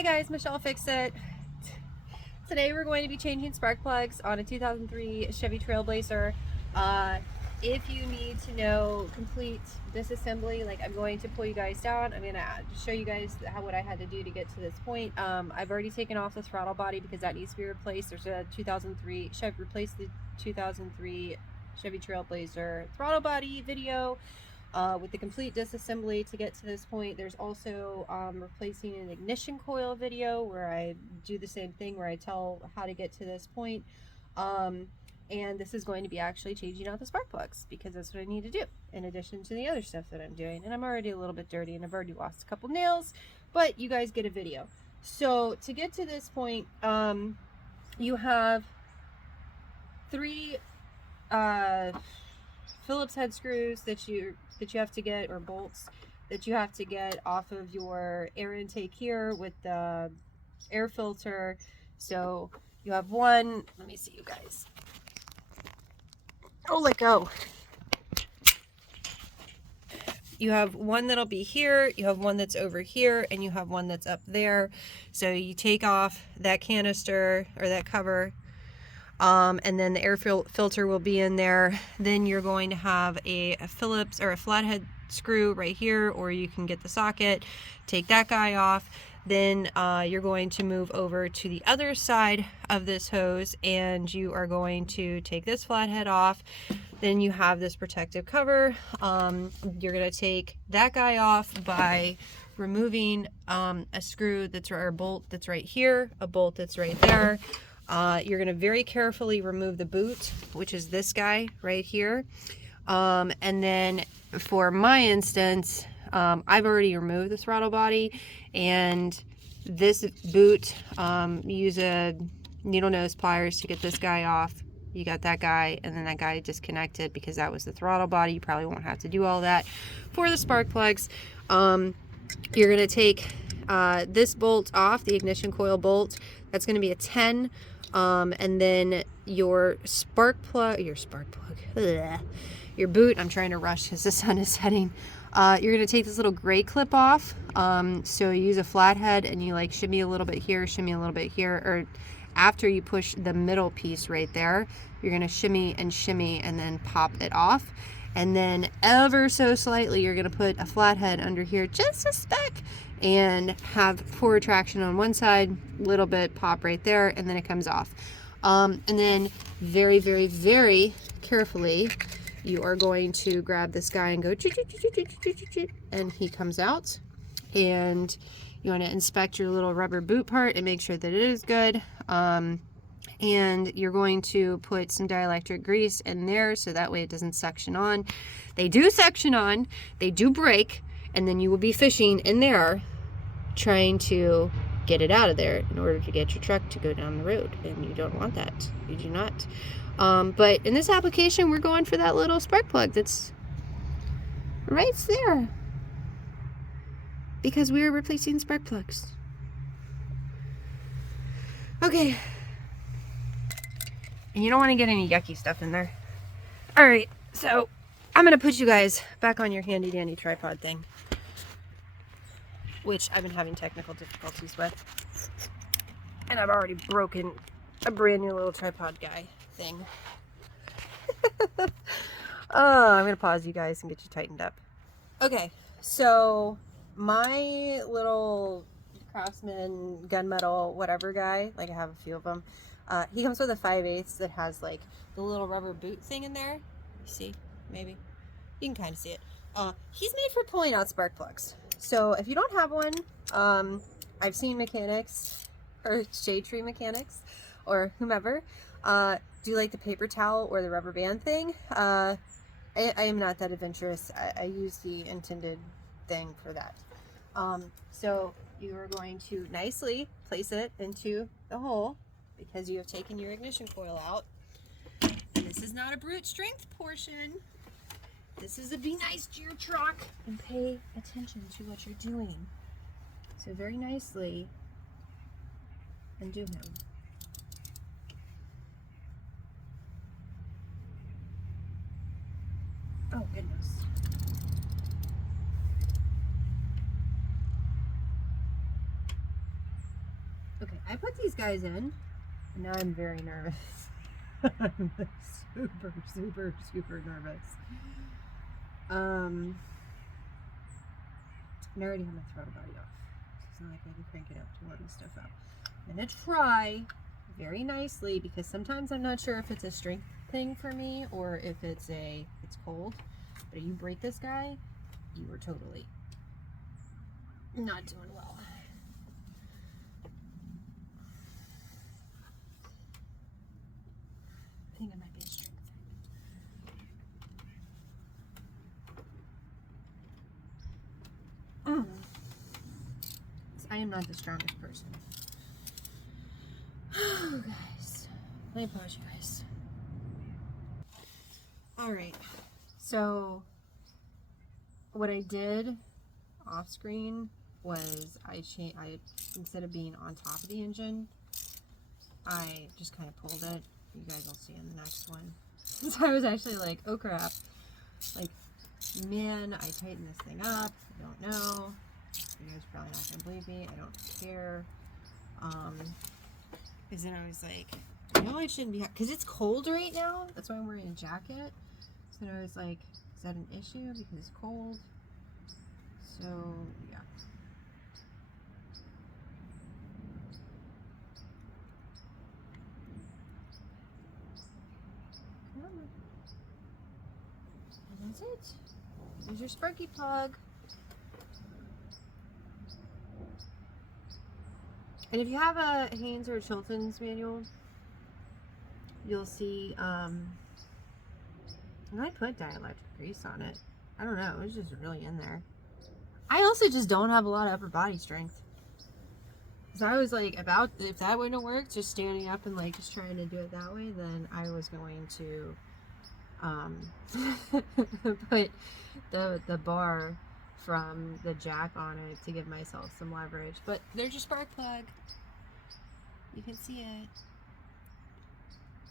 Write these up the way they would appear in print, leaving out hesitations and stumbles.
Hi guys, Michelle Fix-It. Today we're going to be changing spark plugs on a 2003 Chevy Trailblazer. If you need to know complete disassembly, like I'm going to pull you guys down. I'm going to show you guys what I had to do to get to this point. I've already taken off the throttle body because that needs to be replaced. There's a 2003 Chevy, replaced the 2003 Chevy Trailblazer throttle body video. With the complete disassembly to get to this point. There's also replacing an ignition coil video where I do the same thing, where I tell how to get to this point. And this is going to be actually changing out the spark plugs because that's what I need to do in addition to the other stuff that I'm doing. And I'm already a little bit dirty and I've already lost a couple nails, but you guys get a video. So to get to this point, you have three Phillips head screws that you have to get, or bolts that you have to get off of your air intake here with the air filter. So you have one, let me see you guys. Oh, let go. You have one that'll be here, you have one that's over here, and you have one that's up there. So you take off that canister or that cover, and then the air filter will be in there. Then you're going to have a Phillips or a flathead screw right here, or you can get the socket, take that guy off. Then you're going to move over to the other side of this hose and you are going to take this flathead off. Then you have this protective cover. You're going to take that guy off by removing a screw or a bolt that's right here, a bolt that's right there. You're going to very carefully remove the boot, which is this guy right here. And then for my instance, I've already removed the throttle body, and this boot, use a needle nose pliers to get this guy off. You got that guy, and then that guy disconnected because that was the throttle body. You probably won't have to do all that for the spark plugs. You're going to take this bolt off, the ignition coil bolt. That's going to be a 10. And then your boot, I'm trying to rush because the sun is setting. You're going to take this little gray clip off. So you use a flathead and you like shimmy a little bit here, shimmy a little bit here, or after you push the middle piece right there, you're going to shimmy and then pop it off. And then ever so slightly, you're going to put a flathead under here, just a speck, and have forward traction on one side, little bit pop right there, and then it comes off. And then very, very, very carefully, you are going to grab this guy and go, and he comes out. And you want to inspect your little rubber boot part and make sure that it is good. And you're going to put some dielectric grease in there so that way it doesn't suction on. They do suction on, they do break, and then you will be fishing in there trying to get it out of there in order to get your truck to go down the road, and you don't want that. You do not. But in this application, we're going for that little spark plug that's right there because we are replacing spark plugs. Okay. And you don't want to get any yucky stuff in there. All right, so I'm going to put you guys back on your handy dandy tripod thing, which I've been having technical difficulties with. And I've already broken a brand new little tripod guy thing. Oh, I'm going to pause you guys and get you tightened up. Okay, so my little Craftsman gunmetal whatever guy, like I have a few of them, he comes with a 5/8 that has like the little rubber boot thing in there. You see? Maybe. You can kind of see it. He's made for pulling out spark plugs. So if you don't have one, I've seen mechanics or shade tree mechanics or whomever do like the paper towel or the rubber band thing. I am not that adventurous. I use the intended thing for that. So you are going to nicely place it into the hole because you have taken your ignition coil out. And this is not a brute strength portion. This is a be nice to your truck and pay attention to what you're doing. So very nicely undo him. Oh goodness. Okay, I put these guys in, and now I'm very nervous. I'm super, super, super nervous. And I already have my throttle body off. So it's not like I can crank it up to warm this stuff up. I'm gonna try very nicely, because sometimes I'm not sure if it's a strength thing for me or if it's cold. But if you break this guy, you are totally not doing well. I think it might be a strength thing. I am not the strongest person. Oh, guys. I apologize. Alright. So, what I did off screen was I instead of being on top of the engine, I just kind of pulled it. You guys will see in the next one. So I was actually like, oh crap. Like, man, I tightened this thing up. I don't know. You guys are probably not going to believe me. I don't care. Because then I was like, no, I shouldn't be, because it's cold right now. That's why I'm wearing a jacket. So I was like, is that an issue because it's cold? So, yeah. And that's it. There's your sparky plug. And if you have a Haynes or a Chilton's manual, you'll see, and I put dielectric grease on it. I don't know, it was just really in there. I also just don't have a lot of upper body strength. Because I was like, if that wouldn't work, just standing up and like just trying to do it that way, then I was going to put the bar from the jack on it to give myself some leverage. But there's your spark plug. You can see it.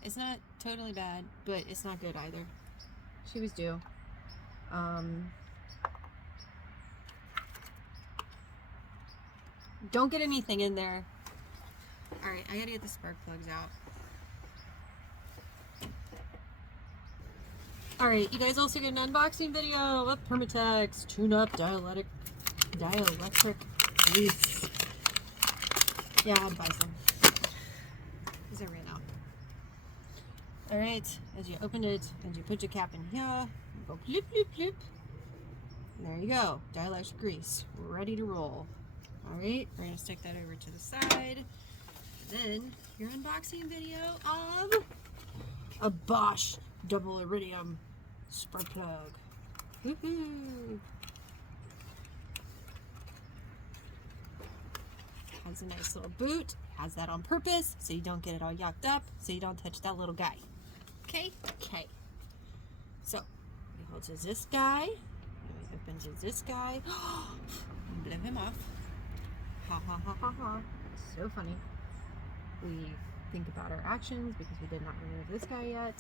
It's not totally bad, but it's not good either. She was due. Don't get anything in there. Alright, I gotta get the spark plugs out. Alright, you guys also get an unboxing video of Permatex tune-up dielectric grease. Yeah, I'd buy some. Is it right now? Alright, as you open it, and you put your cap in here, you go bloop, bloop, bloop. And there you go, dielectric grease, ready to roll. Alright, we're going to stick that over to the side. Then, your unboxing video of a Bosch double iridium spark plug. Woohoo! Has a nice little boot. Has that on purpose so you don't get it all yucked up, so you don't touch that little guy. Okay? Okay. So, we hold to this guy. And we open to this guy. And blow him off. Ha ha ha ha ha. So funny. We think about our actions because we did not remove this guy yet.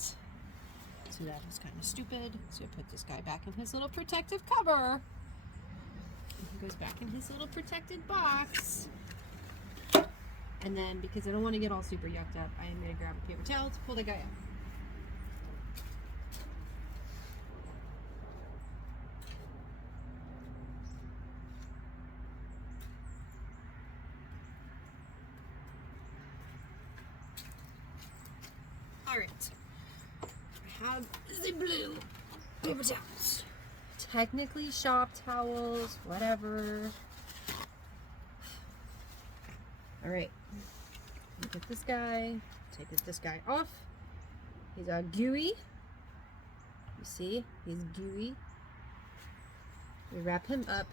So that was kind of stupid. So we put this guy back in his little protective cover. And he goes back in his little protected box. And then, because I don't want to get all super yucked up, I am going to grab a paper towel to pull the guy up. Alright, I have the blue paper towels. Technically shop towels, whatever. Alright, get this guy, take this guy off. He's all gooey. You see, he's gooey. We wrap him up.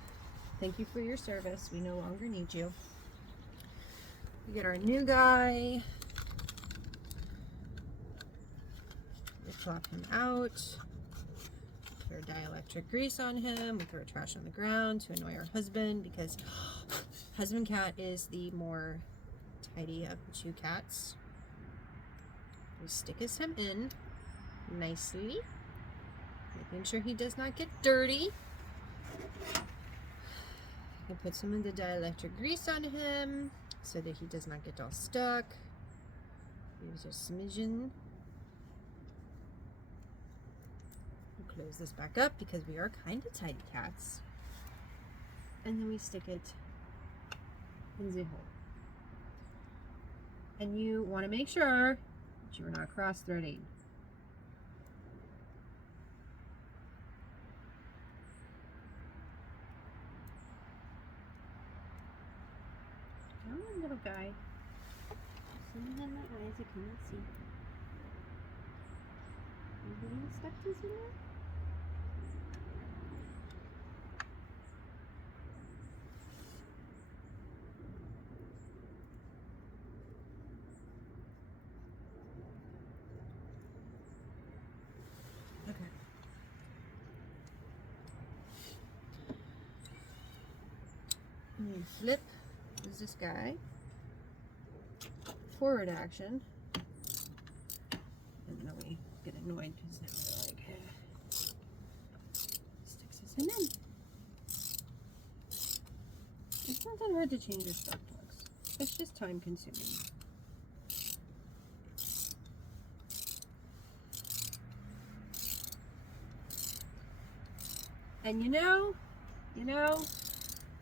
Thank you for your service. We no longer need you. We get our new guy. We plop him out. Put our dielectric grease on him. We throw trash on the ground to annoy our husband because husband cat is the more tidy of the two cats. We stick him in nicely, making sure he does not get dirty. We put some of the dielectric grease on him so that he does not get all stuck. Use a smidgen. We'll close this back up because we are kind of tidy cats. And then we stick it in the hole. And you want to make sure that you're not cross-threading. Come on, little guy. Something in my eyes I cannot see. You getting stuck in there? Okay. And you flip. Is this guy? Forward action. And then we get annoyed because now we're like, sticks his hand in. It's not that hard to change your spark plugs. It's just time consuming. And you know,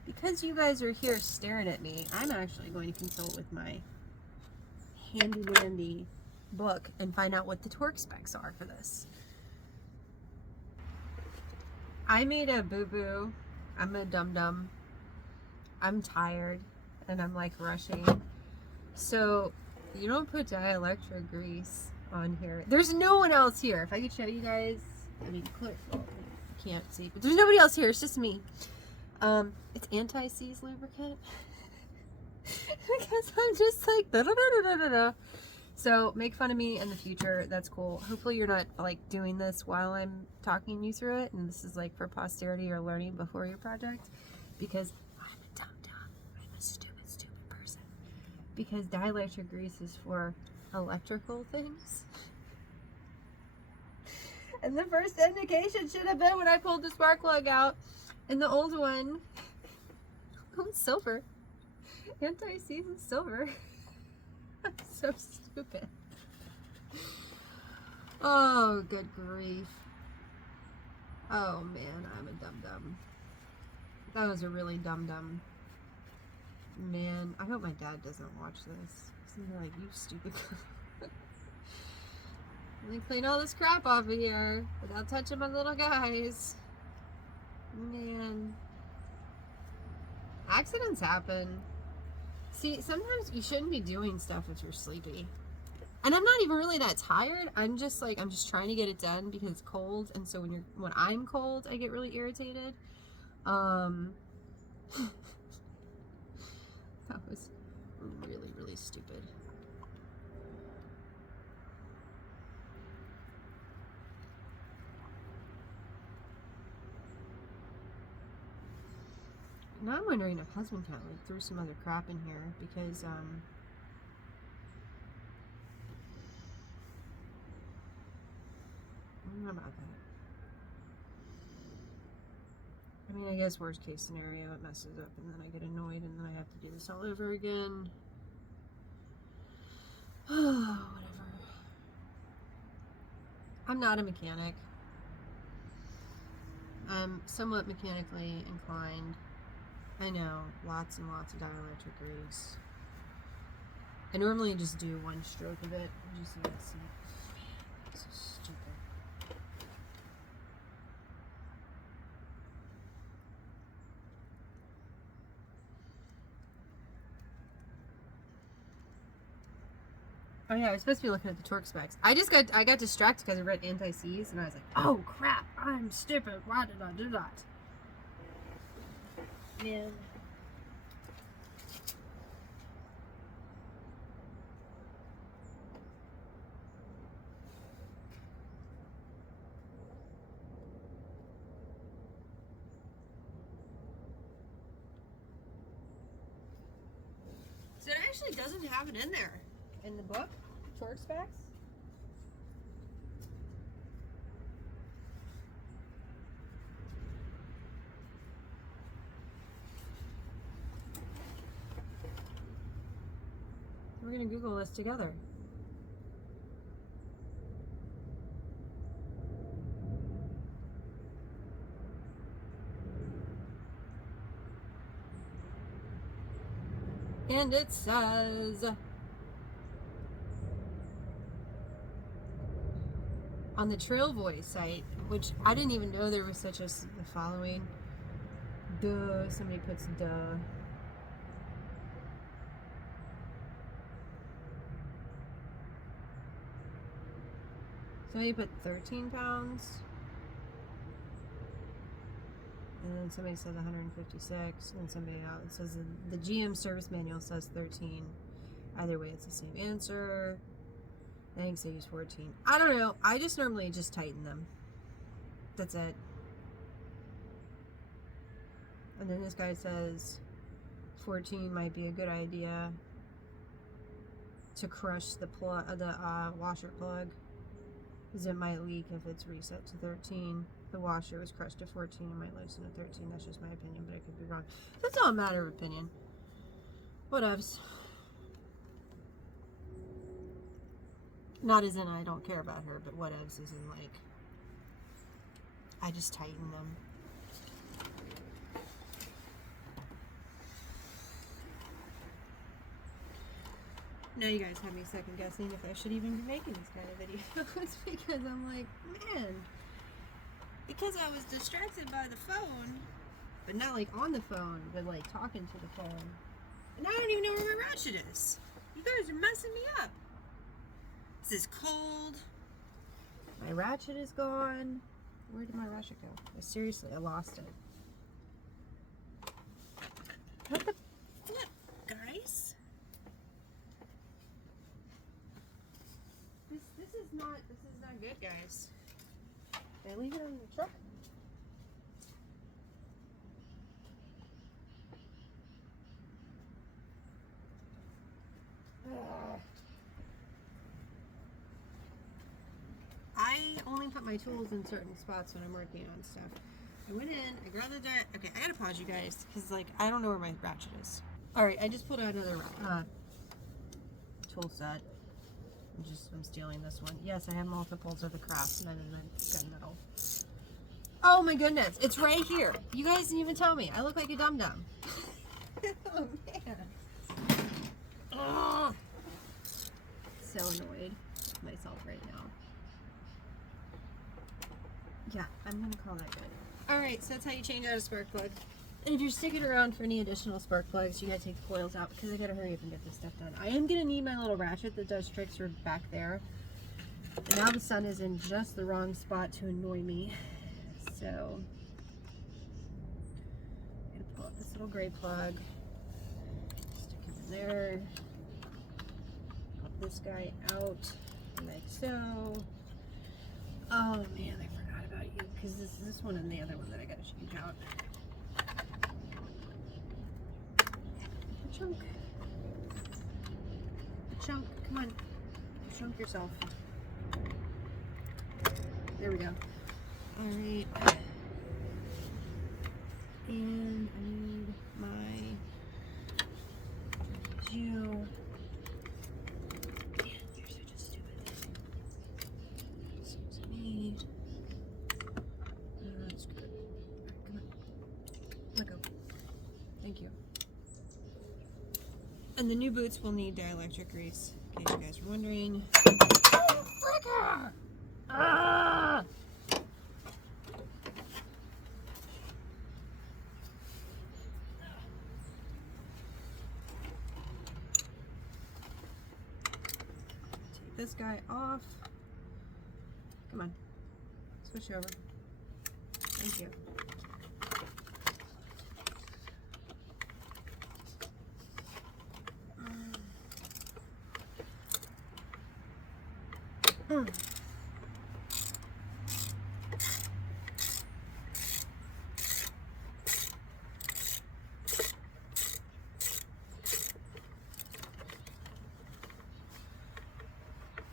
because you guys are here staring at me, I'm actually going to consult with my handy dandy book and find out what the torque specs are for this. I made a boo-boo. I'm a dum-dum. I'm tired and I'm like rushing. So you don't put dielectric grease on here. There's no one else here. If I could show you guys, I mean, clear. Well, you can't see, but there's nobody else here. It's just me. It's anti-seize lubricant. Because I'm just like da, da, da, da, da, da. So make fun of me in the future. That's cool. Hopefully you're not like doing this while I'm talking you through it, and this is like for posterity or learning before your project, because I'm a dum-dum. I'm a stupid person. Because dielectric grease is for electrical things. And the first indication should have been when I pulled the spark plug out, and the old one was silver. Anti-seize is silver. I'm so stupid. Oh, good grief. Oh man, I'm a dum-dum. That was a really dum-dum. Man, I hope my dad doesn't watch this. He's like, you stupid. Let me clean all this crap off of here without touching my little guys. Man. Accidents happen. See, sometimes you shouldn't be doing stuff if you're sleepy. And I'm not even really that tired. I'm just trying to get it done because it's cold. And so when I'm cold, I get really irritated. That was really, really stupid. Now I'm wondering if husband cat like threw some other crap in here because I don't know about that. I mean, I guess worst case scenario, it messes up and then I get annoyed and then I have to do this all over again. Oh, whatever. I'm not a mechanic. I'm somewhat mechanically inclined. I know, lots and lots of dielectric grease. I normally just do one stroke of it. Just so you can see. So stupid. Oh yeah, I was supposed to be looking at the torque specs. I got distracted because I read anti-seize and I was like, oh crap, I'm stupid. Why did I do that? Man. So it actually doesn't have it in there in the book, torque specs. We're gonna Google this together. And it says on the Trailboy site, which I didn't even know there was such a following. Duh, somebody puts duh. Somebody put 13 pounds. And then somebody says 156. And somebody else says the GM service manual says 13. Either way, it's the same answer. I think they use 14. I don't know. I just normally just tighten them. That's it. And then this guy says 14 might be a good idea to crush the washer plug, because it might leak if it's reset to 13. The washer was crushed to 14. It might loosen to 13. That's just my opinion, but I could be wrong. That's all a matter of opinion. Whatevs. Not as in I don't care about her, but whatevs is in like, I just tighten them. Now you guys have me second guessing if I should even be making this kind of video. It's because I'm like, man, because I was distracted by the phone, but not like on the phone, but like talking to the phone. And I don't even know where my ratchet is. You guys are messing me up. This is cold. My ratchet is gone. Where did my ratchet go? Seriously, I lost it. What the flip, guys? This is not good, guys. Did I leave it in the truck? I only put my tools in certain spots when I'm working on stuff. I went in, I grabbed the okay, I gotta pause you guys, because like, I don't know where my ratchet is. Alright, I just pulled out another tool set. I'm stealing this one. Yes, I have multiples of the Craftsman and the gunmetal. Oh my goodness, it's right here. You guys didn't even tell me. I look like a dum-dum. Oh man. Oh. So annoyed with myself right now. Yeah, I'm gonna call that good. Alright, so that's how you change out a spark plug. And if you're sticking around for any additional spark plugs, you gotta take the coils out because I gotta hurry up and get this stuff done. I am gonna need my little ratchet that does tricks for back there. And now the sun is in just the wrong spot to annoy me. So, I'm gonna pull up this little gray plug, stick it in there, pop this guy out like so. Oh man, I forgot about you because this one and the other one that I gotta change out. Chunk. Chunk, come on. Chunk yourself. There we go. Alright. And I need my you. Man, you're such a stupid thing. Excuse me. That's good. Alright, come on. Let go. Thank you. And the new boots will need dielectric grease, in case you guys are wondering. Oh, fricker! Ah! Take this guy off. Come on. Switch over. Thank you.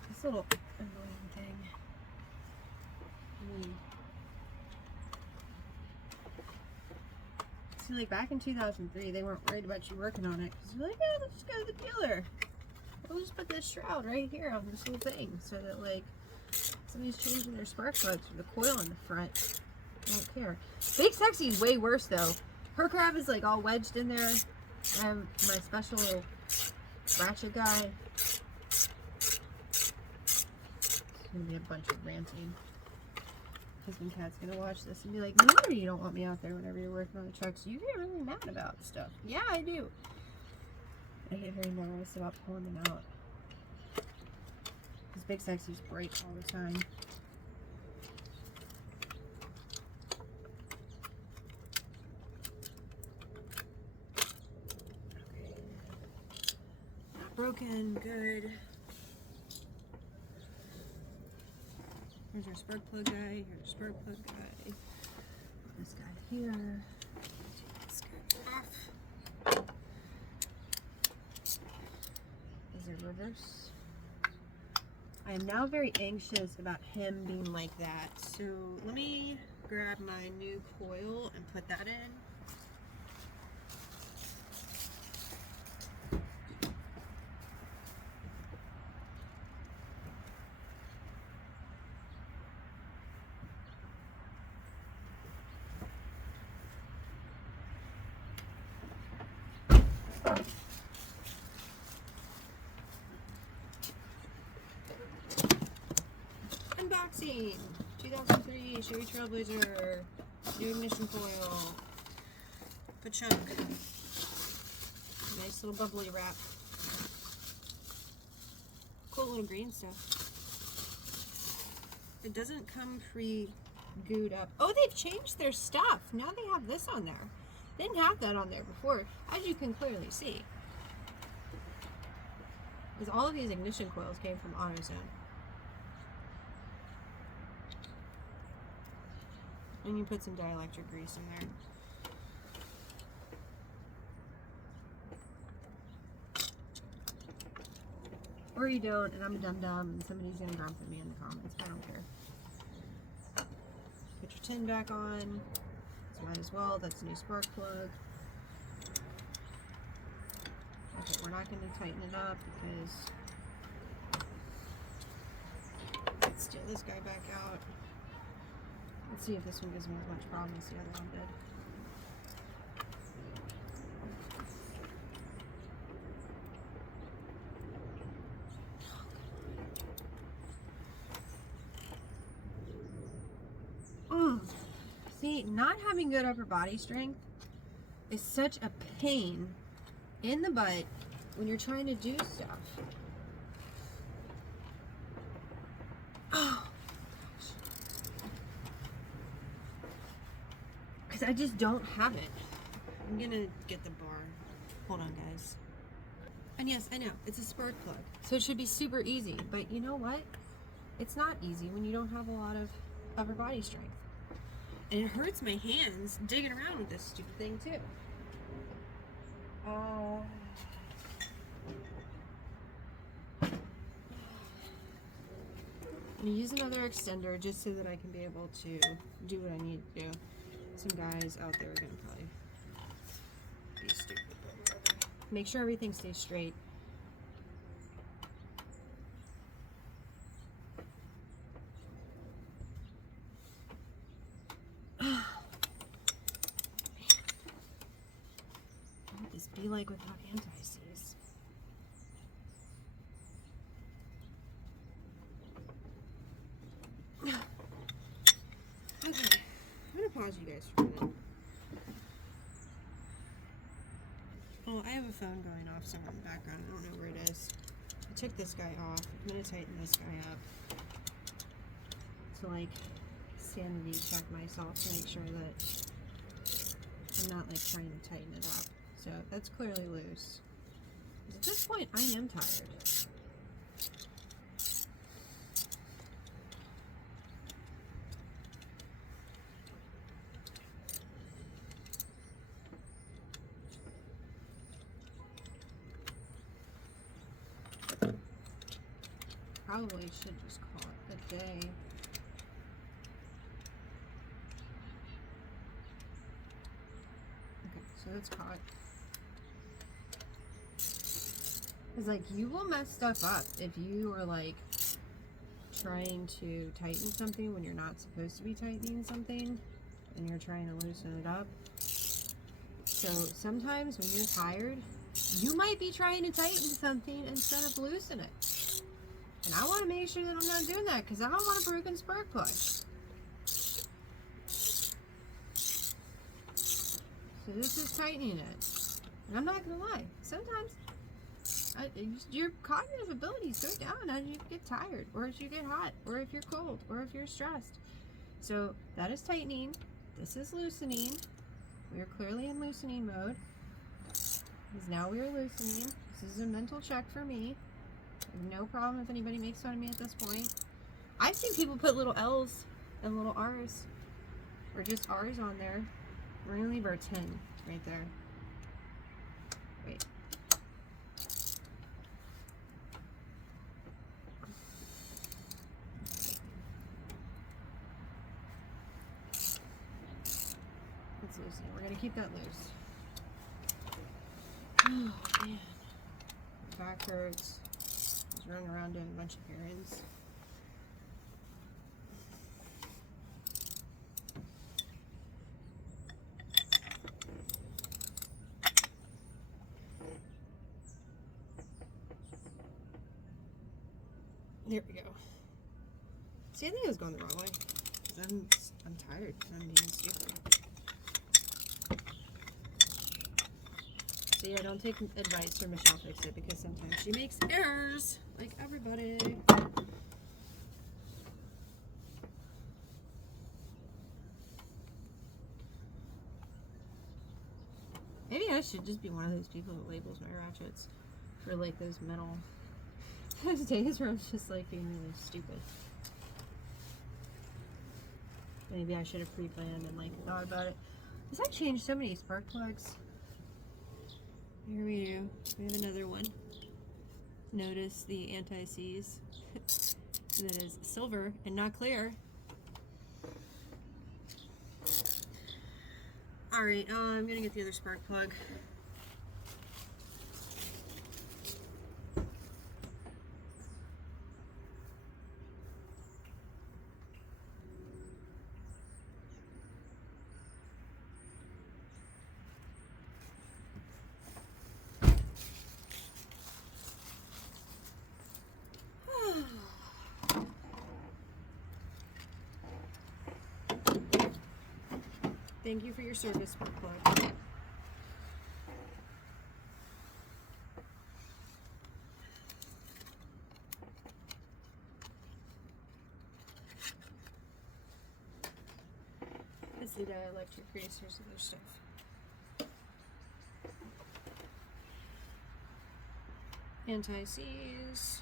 This little annoying thing. See, like back in 2003, they weren't worried about you working on it because you're like, oh, let's just go to the dealer. we'll just put this shroud right here on this little thing so that like somebody's changing their spark plugs or the coil in the front. I don't care. Big Sexy is way worse though. Her crab is like all wedged in there. I have my special little ratchet guy. It's gonna be a bunch of ranting. Husband Cat's gonna watch this and be like, no wonder you don't want me out there whenever you're working on the trucks. You get really mad about stuff. Yeah, I do. I get very nervous about pulling them out. Because Big Sexy's break all the time. Okay. Not broken, good. Here's our spark plug guy, here's our spark plug guy. This guy here. Take this guy off. Is it reverse? I am now very anxious about him being like that. So let me grab my new coil and put that in. Unboxing 2003 Chevy Trailblazer, new ignition coil, pa-chunk, nice little bubbly wrap, cool little green stuff. It doesn't come pre-gooed up. Oh, they've changed their stuff. Now they have this on there. They didn't have that on there before, as you can clearly see. Because all of these ignition coils came from AutoZone. And you put some dielectric grease in there. Or you don't, and I'm a dum-dum, and somebody's gonna grump at me in the comments. I don't care. Put your tin back on. So might as well. That's a new spark plug. Okay, we're not gonna tighten it up because let's steal this guy back out. Let's see if this one gives me as much problem as the other one did. See, not having good upper body strength is such a pain in the butt when you're trying to do stuff. Oh, because I just don't have it. I'm gonna get the bar. Hold on, guys. And yes, I know, it's a spark plug, so it should be super easy, but you know what? It's not easy when you don't have a lot of upper body strength. And it hurts my hands digging around with this stupid thing too. I'm gonna use another extender just so that I can be able to do what I need to do. Some guys out there are gonna probably be stupid. Make sure everything stays straight. What would this be like without anti-seize? Okay, I'm gonna pause you guys for a minute. Oh, I have a phone going off somewhere in the background. I don't know where it is. I took this guy off. I'm gonna tighten this guy up to like sanity check myself to make sure that I'm not like trying to tighten it up. So that's clearly loose. At this point, I am tired. Probably should just call it a day. Okay, so it's caught. Because, like, you will mess stuff up if you are, like, trying to tighten something when you're not supposed to be tightening something and you're trying to loosen it up. So sometimes when you're tired, you might be trying to tighten something instead of loosen it. And I want to make sure that I'm not doing that because I don't want a broken spark plug. So this is tightening it. And I'm not going to lie, sometimes your cognitive abilities go down as you get tired, or as you get hot, or if you're cold, or if you're stressed. So that is tightening. This is loosening. We are clearly in loosening mode. Because now we are loosening. This is a mental check for me. I have no problem if anybody makes fun of me at this point. I've seen people put little L's and little R's, or just R's on there. We're going to leave our 10 right there. Wait. It's loosening. We're going to keep that loose. Oh, man. My back hurts. I was running around doing a bunch of errands. There we go. See, I think I was going the wrong way. I'm tired. I'm being stupid. See, I don't take advice from Michelle Fix-It because sometimes she makes errors, like everybody. Maybe I should just be one of those people that labels my ratchets for like those metal. Those days where I'm just like being really stupid. Maybe I should have pre-planned and like thought about it. Because I changed so many spark plugs. Here we do. We have another one. Notice the anti-seize. That is silver and not clear. Alright, I'm gonna get the other spark plug. Thank you for your service, spark plug. It's the dielectric greasers and their stuff. Anti-seize.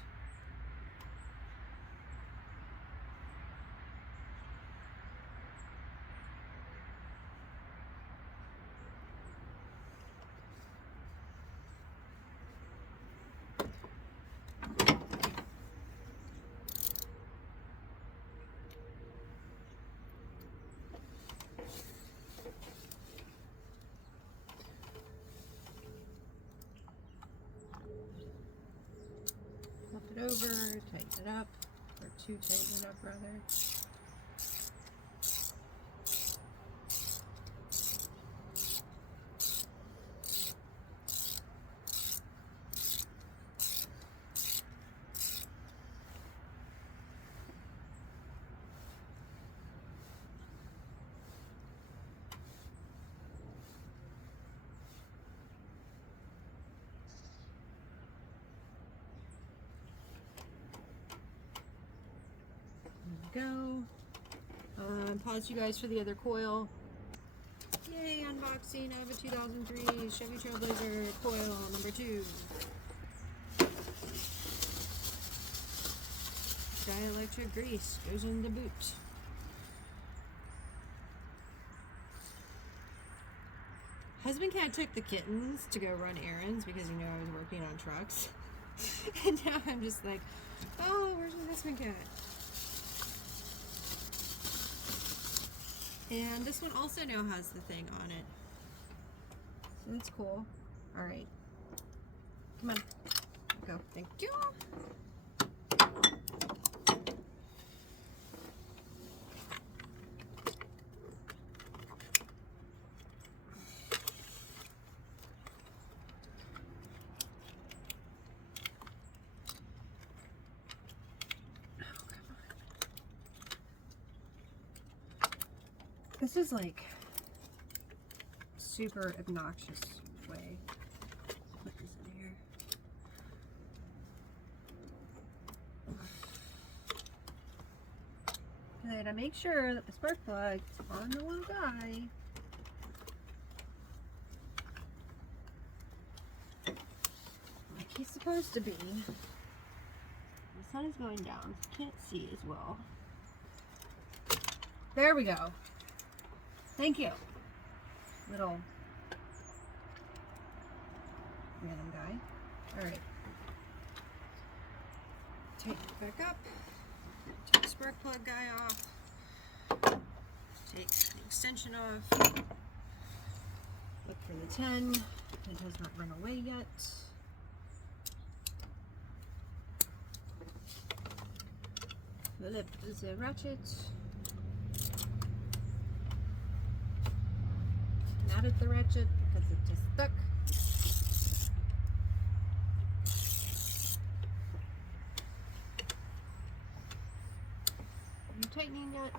Flip it over, tighten it up, or to tighten it up rather. Go. Pause you guys for the other coil. Yay, unboxing of a 2003 Chevy Trailblazer coil number 2. Dielectric grease goes in the boot. Husband Cat took the kittens to go run errands because he knew I was working on trucks. And now I'm just like, oh, where's my husband cat? And this one also now has the thing on it. So that's cool. Alright. Come on. go. Thank you. This is like super obnoxious way. Put this in here. And then I make sure that the spark plug is on the little guy. Like he's supposed to be. The sun is going down, so you can't see as well. There we go. Thank you. Little random guy. Alright. Take it back up. Take the spark plug guy off. Take the extension off. Look for the 10. It has not run away yet. Flip the ratchet. Not at the ratchet because it just stuck. Are you tightening yet?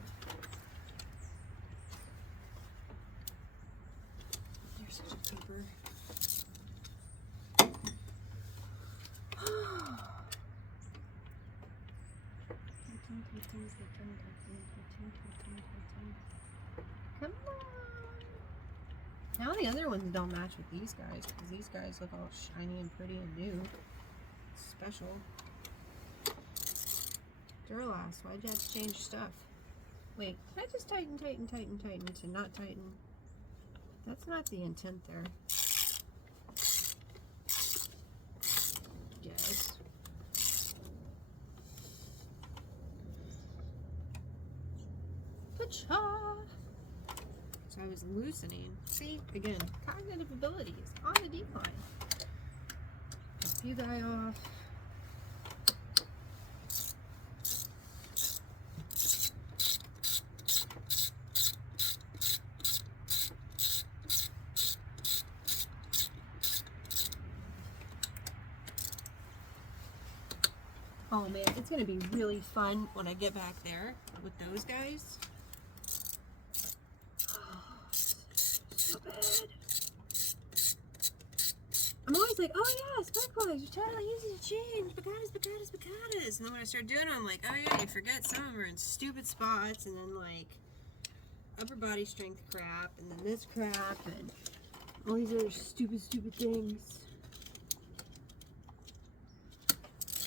You're such a keeper. Come on. Now the other ones don't match with these guys because these guys look all shiny and pretty and new. It's special. Duralast, why'd you have to change stuff? Wait, can I just tighten to not tighten? That's not the intent there. Yes. Pacha! So I was loosening. See, again, cognitive abilities on the decline. Put you guy off. Oh man, it's gonna be really fun when I get back there with those guys. I'm always like, oh yeah, spark plugs, you're totally easy to change. Picatas. And then when I start doing them, I'm like, oh yeah, you forget some of them are in stupid spots, and then like upper body strength crap, and then this crap, and all these other stupid things.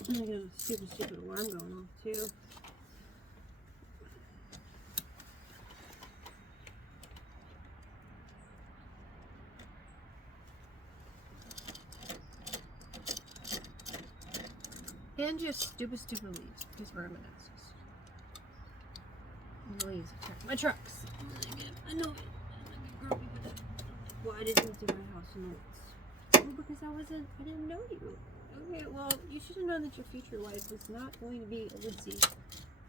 And I got a stupid alarm going on too. And just stupid leaves because we're Manassas. And the leaves attack my trucks. And then I get annoyed. And I get grumpy with it. Why didn't you do my house in the woods? Well, because I didn't know you. Okay, well, you should have known that your future wife was not going to be a woodsy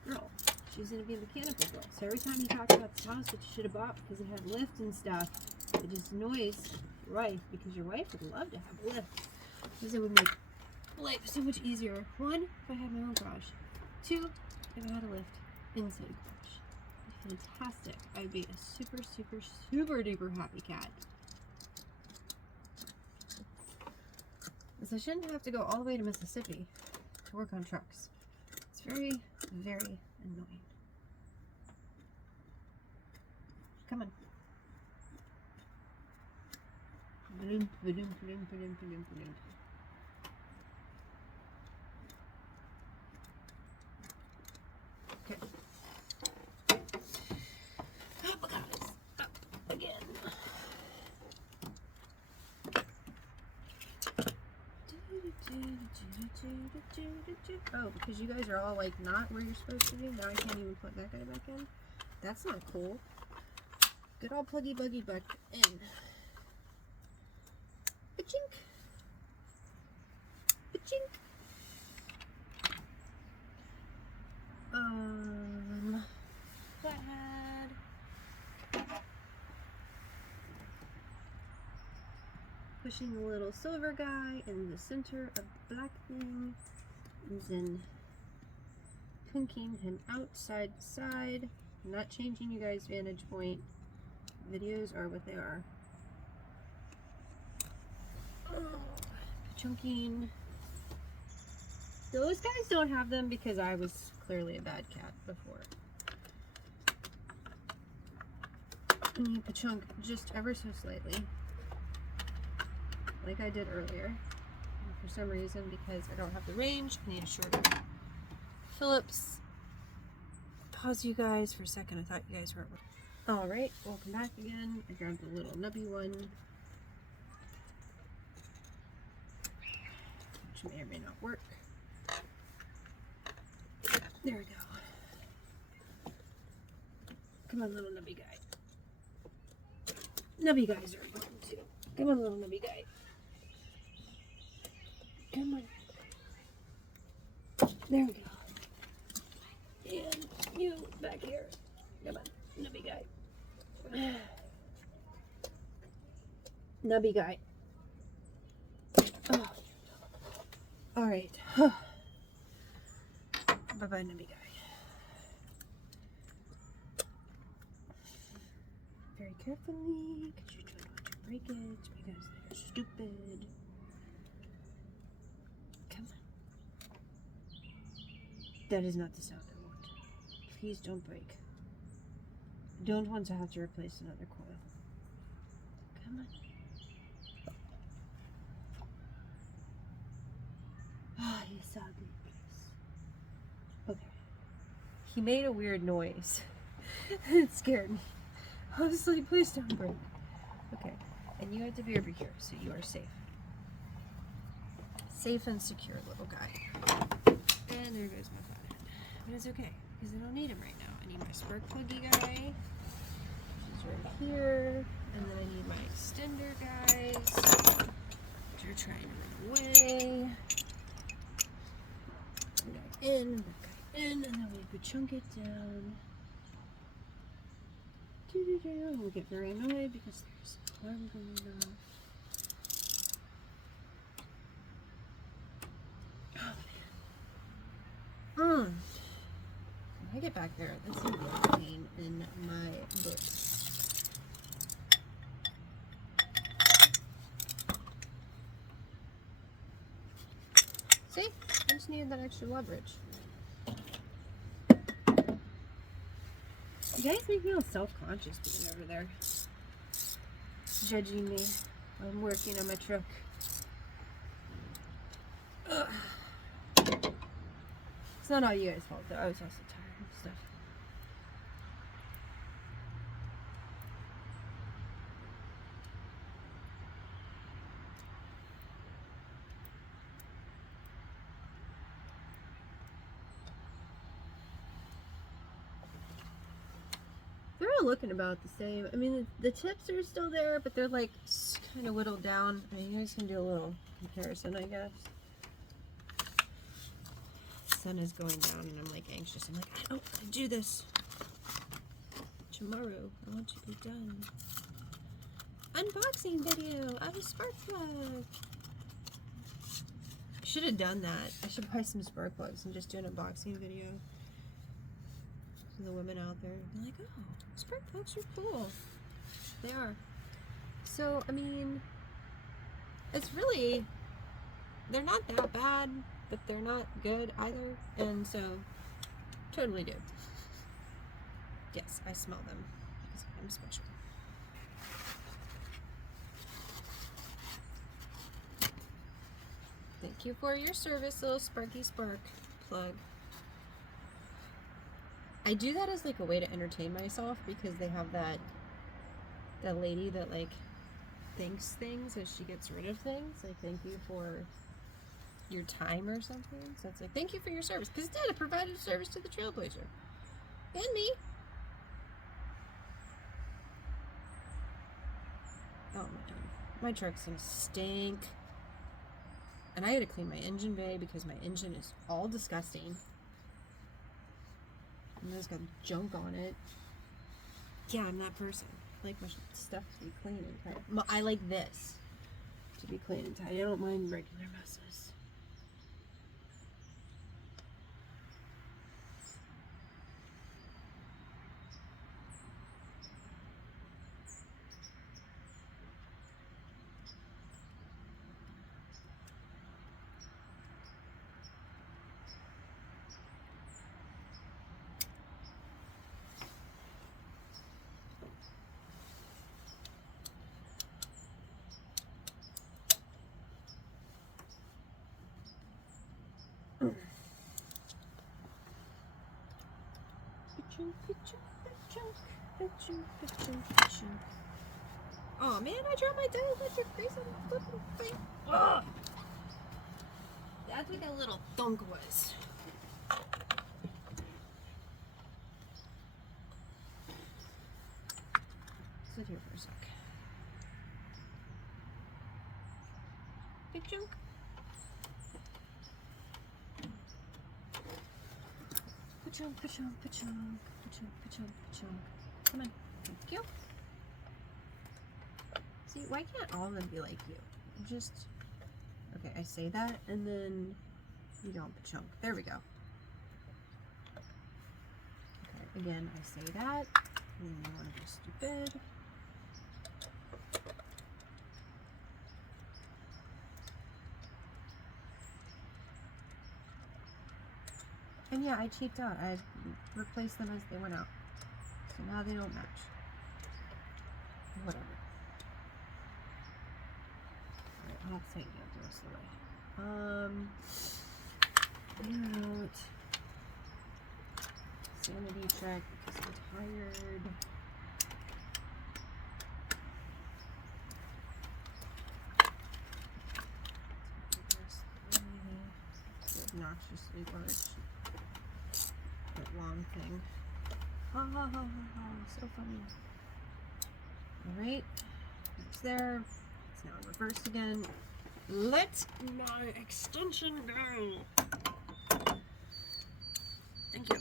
girl. She's going to be a mechanical girl. So every time you talk about this house that you should have bought because it had lift and stuff, it just annoys your wife because your wife would love to have a lift. Because it would make life so much easier. One, if I had my own garage. Two, if I had a lift inside a garage. It'd be fantastic. I'd be a super duper happy cat. So I shouldn't have to go all the way to Mississippi to work on trucks. It's very annoying. Come on. Okay. Avocados up again. Oh, because you guys are all like not where you're supposed to be. Now I can't even put that guy back in. That's not cool. Good old pluggy buggy back in. Ba-chink. Ba-chink. pushing the little silver guy in the center of the black thing, and then pinking him out side to side. I'm not changing you guys' vantage point. Videos are what they are. Chunking. Those guys don't have them because I was clearly a bad cat before. And you chunk just ever so slightly, like I did earlier. And for some reason, because I don't have the range, I need a shorter Phillips. Pause you guys for a second. I thought you guys weren't. All right, welcome back again. I grabbed the little nubby one, which may or may not work. There we go. Come on, little nubby guy. Nubby guys are important too. Come on, little nubby guy. Come on. There we go. And you back here. Come on, nubby guy. Nubby guy. Oh. All right. Bye-bye, nubby guy. Very carefully, because you don't want to break it, because they're stupid. Come on. That is not the sound I want. Please don't break. I don't want to have to replace another coil. Come on. Ah, you saw good. Okay. He made a weird noise. It scared me. I was like, please don't break. Okay. And you have to be over here, so you are safe. Safe and secure, little guy. And there goes my flat head. But it's okay, because I don't need him right now. I need my spark pluggy guy, which is right here. And then I need my extender guys, which are trying to run away. Back in, and then we could chunk it down. We'll get very annoyed because there's alarm going off. Oh man. When I get back there, this is a pain in my boots. See? I just needed that extra leverage. You guys make me all self-conscious being over there, judging me while I'm working on my truck. Ugh. It's not all you guys' fault though, I was also tired and stuff. They're all looking about the same. I mean, the tips are still there, but they're like kind of whittled down. I mean, you guys can do a little comparison, I guess. The sun is going down, and I'm like anxious. I'm like, I don't want to do this tomorrow. I want to be done. Unboxing video of a spark plug. I should have done that. I should buy some spark plugs and just do an unboxing video. The women out there be like, oh, spark plugs are cool. They are. So, I mean, it's really, they're not that bad, but they're not good either. And so, totally do. Yes, I smell them because I'm special. Thank you for your service, little Sparky Spark plug. I do that as like a way to entertain myself because they have that lady that like thinks things as she gets rid of things. Like, thank you for your time or something. So it's like, thank you for your service, because it did. It provided a service to the Trailblazer and me. Oh my god, my truck's gonna stink. And I had to clean my engine bay because my engine is all disgusting. And it's got junk on it. Yeah, I'm that person. I like my stuff to be clean and tight. I like this. to be clean and tidy. I don't mind regular messes. Oh man, I dropped my dough with your grease on the flipping thing. Ugh. That's what that little thunk was. Sit here for a sec. Big chunk. Pachunk, pachunk, pachunk, pachunk, pachunk, pachunk. Come on. Thank you. See, why can't all of them be like you? Just, okay, I say that, and then you don't pachunk. There we go. Okay, again, I say that, and then you want to be stupid. And yeah, I cheaped out. I replaced them as they went out. So now they don't match. Whatever. Alright, I'll tighten up the rest of the way. Out. Sanity check because I'm tired. Obnoxiously large. That long thing. Ha ha ha ha ha. So funny. Alright. It's there. It's now in reverse again. Let my extension go. Thank you.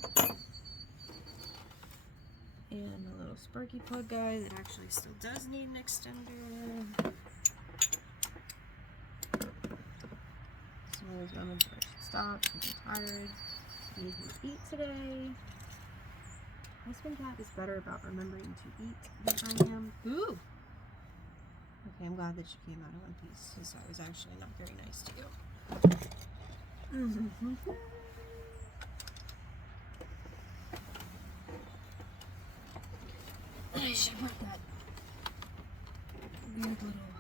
And a little sparky plug guy that actually still does need an extender. Some of those moments where I should stop. I'm tired. I need to eat today. Husband cat is better about remembering to eat than I am. Ooh! Okay, I'm glad that you came out in one piece, since I was actually not very nice to you. I should put that weird little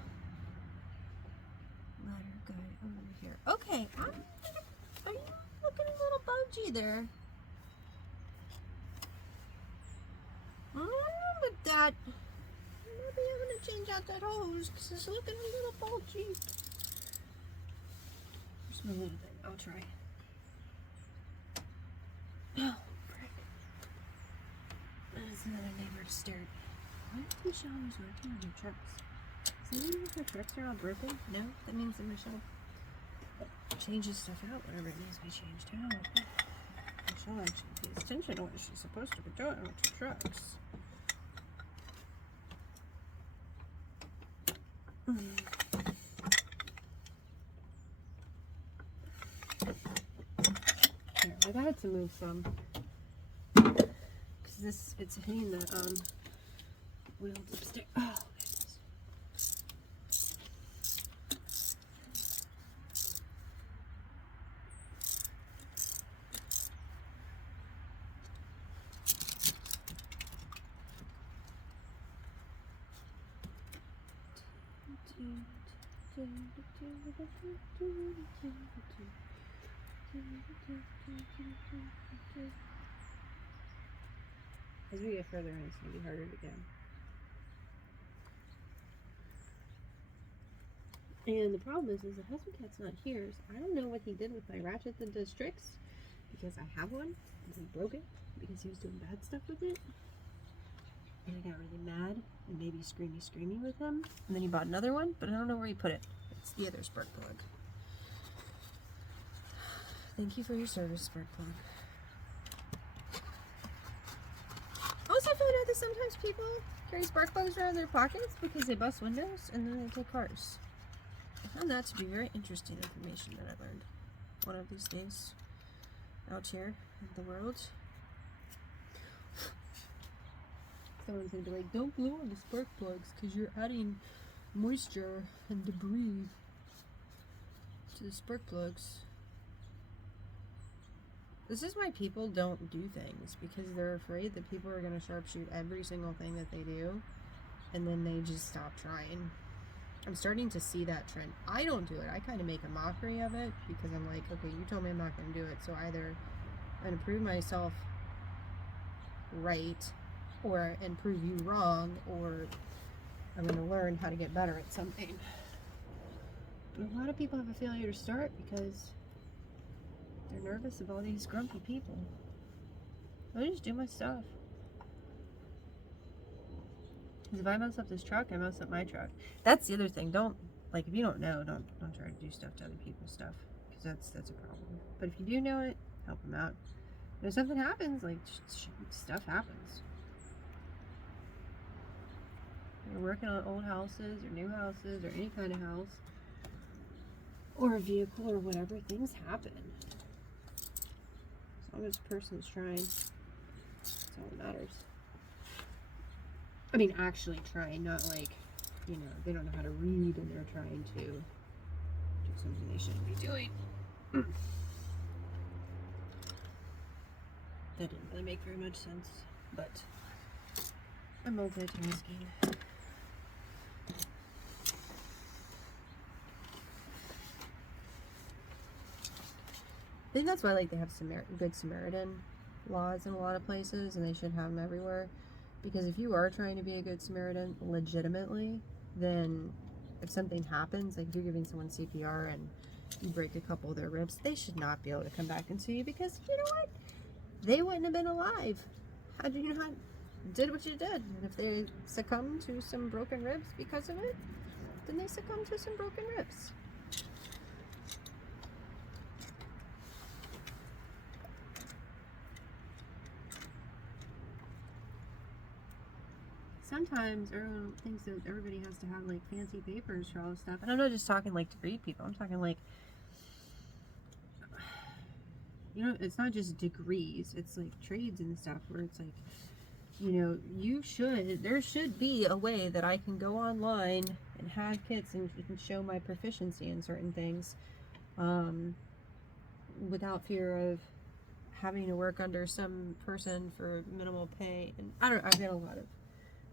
ladder guy over here. Okay, are you looking a little budgy there? But that, maybe I'm gonna change out that hose because it's looking a little bulgy. Just a little bit. I'll try. Oh, frick. That's another neighbor stared. Why are these showers working on your trucks? Does that mean if your trucks are all broken? No? That means that Michelle changes stuff out whenever it needs to be changed out. Michelle actually pays attention to what she's supposed to be doing with your trucks. Here, I had to move some because it's hitting the wheels upstairs. Oh, as we get further in, it's going to be harder to get. And the problem is the husband cat's not here, so I don't know what he did with my ratchet that does tricks, because I have one, and he broke it, because he was doing bad stuff with it. And I got really mad, and maybe screamy with him, and then he bought another one, but I don't know where he put it. It's the other spark plug. Thank you for your service, spark plug. Also, I found out that sometimes people carry spark plugs around in their pockets because they bust windows and then they take cars. I found that to be very interesting information that I learned one of these days out here in the world. Someone's gonna be like, don't blow on the spark plugs because you're adding moisture and debris to the spark plugs. This is why people don't do things, because they're afraid that people are going to sharpshoot every single thing that they do, and then they just stop trying. I'm starting to see that trend. I don't do it. I kind of make a mockery of it, because I'm like, okay, you told me I'm not going to do it, so either I'm going to prove myself right, and prove you wrong, or I'm going to learn how to get better at something. But a lot of people have a failure to start because they're nervous of all these grumpy people. I just do my stuff. Because if I mess up this truck, I mess up my truck. That's the other thing. Don't, like, if you don't know, don't try to do stuff to other people's stuff, because that's a problem. But if you do know it, help them out. And if something happens, like, stuff happens. You're working on old houses or new houses or any kind of house or a vehicle or whatever, things happen. As long as the person's trying, that's all that matters. I mean, actually trying, not like, you know, they don't know how to read and they're trying to do something they shouldn't be doing. That didn't really make very much sense, but I'm multitasking. I think that's why, like, they have Good Samaritan laws in a lot of places, and they should have them everywhere. Because if you are trying to be a Good Samaritan legitimately, then if something happens, like if you're giving someone CPR and you break a couple of their ribs, they should not be able to come back and sue you, because you know what? They wouldn't have been alive had you not did what you did. And if they succumb to some broken ribs because of it, then they succumb to some broken ribs. Sometimes everyone thinks that everybody has to have like fancy papers for all this stuff. And I'm not just talking like degree people. I'm talking like, you know, it's not just degrees. It's like trades and stuff where it's like, you know, there should be a way that I can go online and have kits and show my proficiency in certain things without fear of having to work under some person for minimal pay. And I've got a lot of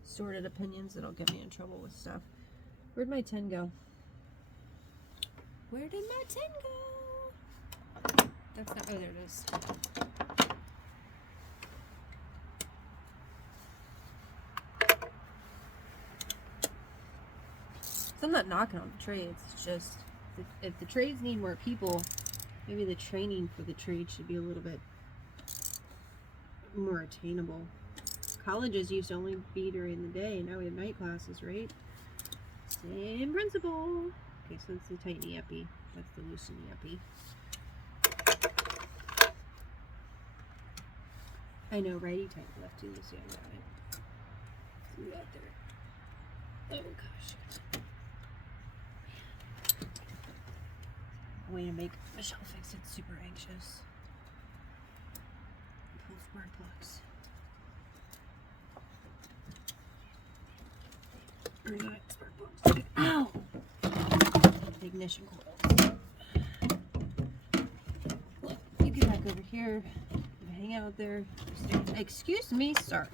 sordid opinions that'll get me in trouble with stuff. Where'd my 10 go? Where did my 10 go? That's not, oh, there it is. So I'm not knocking on the trades. It's just, if the trades need more people, maybe the training for the trade should be a little bit more attainable. Colleges used to only be during the day, now we have night classes, right? Same principle. Okay, so it's the tightny epi. That's the looseny epi. I know, righty tight, lefty loosey, I got it. See that there. Oh gosh. Way to make Michelle fix it super anxious. Pull spark plugs. Or not spark plugs. Ow! The ignition coil. Look, you get back over here. You hang out there. Excuse me, sir.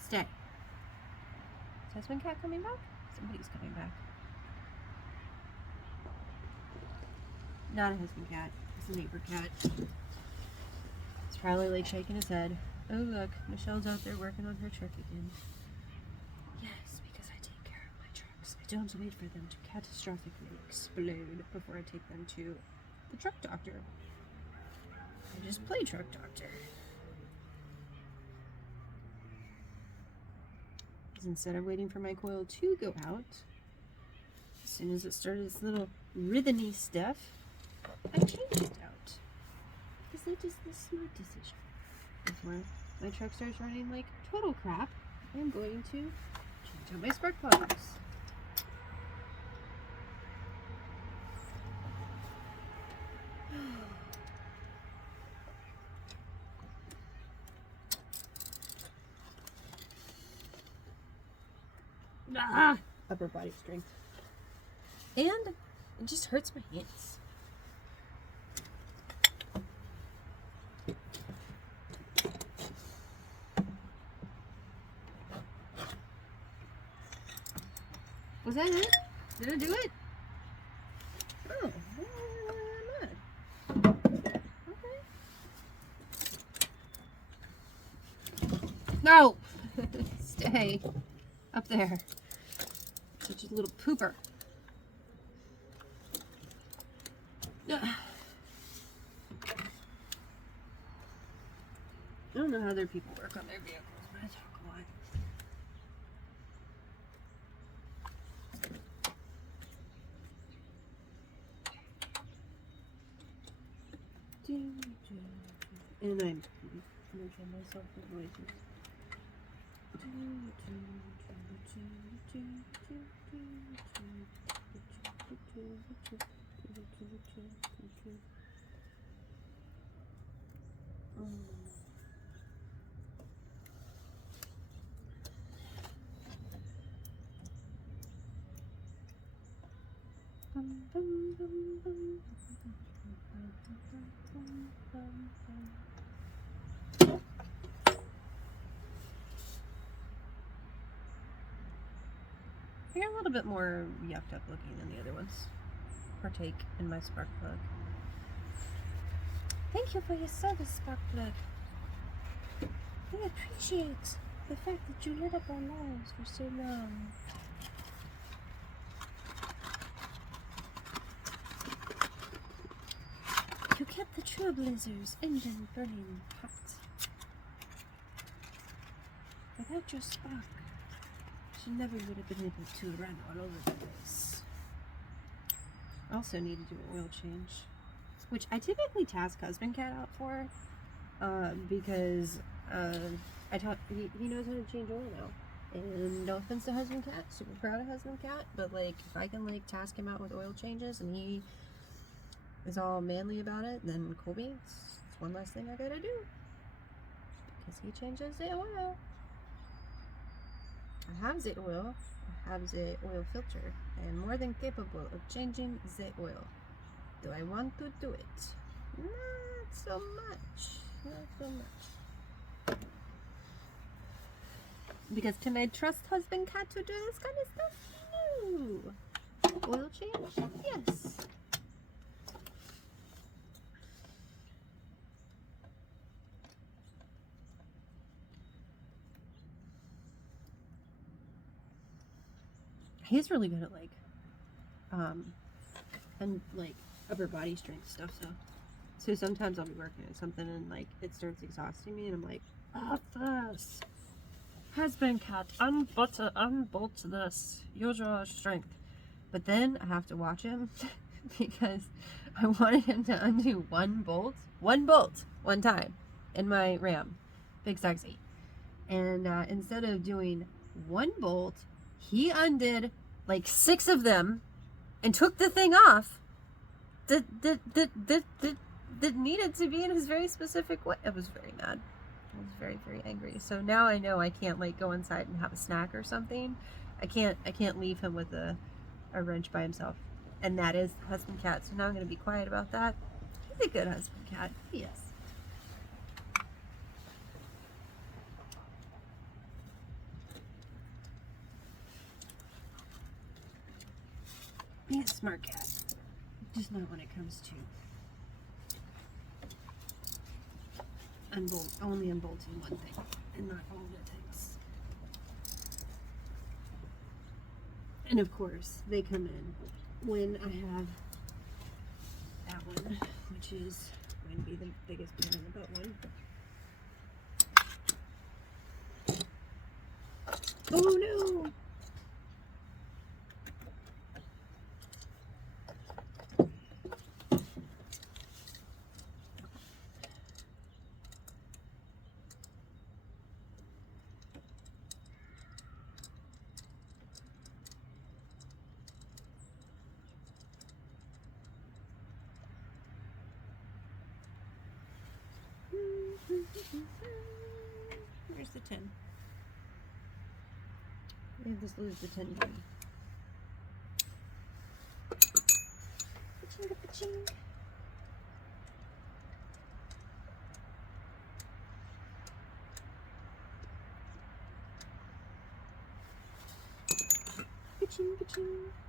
Stay. Is husband cat coming back? Somebody's coming back. Not a husband cat. It's a neighbor cat. He's probably like shaking his head. Oh look, Michelle's out there working on her truck again. Yes, because I take care of my trucks. I don't wait for them to catastrophically explode before I take them to the truck doctor. I just play truck doctor. Because instead of waiting for my coil to go out, as soon as it started its little rhythmy stuff, I changed it out. Because that is the smart decision. Before my truck starts running like total crap, I'm going to to my spark plugs. Ah, upper body strength. And it just hurts my hands. Was that it? Did I do it? Oh, okay. No! Stay up there. Such a little pooper. I don't know how other people work on their vehicles, but I talk a lot. And I'm making myself the noises. You're a little bit more yucked up looking than the other ones. Partake in my spark plug. Thank you for your service, spark plug. I appreciate the fact that you lit up our lives for so long. You kept the Trailblazer's engine burning hot. Without your spark, she never would have been able to run all over the place. I also need to do an oil change, which I typically task husband cat out for, because he knows how to change oil now. And no offense to husband cat, super proud of husband cat, but like if I can like task him out with oil changes and he is all manly about it, then Colby, it's one less thing I gotta do, because he changes the oil. I have the oil, I have the oil filter. I am more than capable of changing the oil. Do I want to do it? Not so much. Not so much. Because can I trust husband cat to do this kind of stuff? No. Oil change? Yes. He's really good at and like upper body strength stuff. So sometimes I'll be working at something and like it starts exhausting me, and I'm like, "Oh, this husband cat, unbolt this. Use your strength." But then I have to watch him because I wanted him to undo one bolt, one time in my Ram, Big Sexy, and instead of doing one bolt, he undid like 6 of them and took the thing off that needed to be in his very specific way. I was very mad. I was very, very angry. So now I know I can't like go inside and have a snack or something. I can't leave him with a wrench by himself. And that is husband cat. So now I'm gonna be quiet about that. He's a good husband cat. He is. He's a smart cat. Just not when it comes to only unbolting one thing and not all the things. And of course, they come in when I have that one, which is going to be the biggest pain in the butt one. Oh no! tin. We have this lose the tin button. Ka-ching, ka-ching. Ka-ching, ka-ching.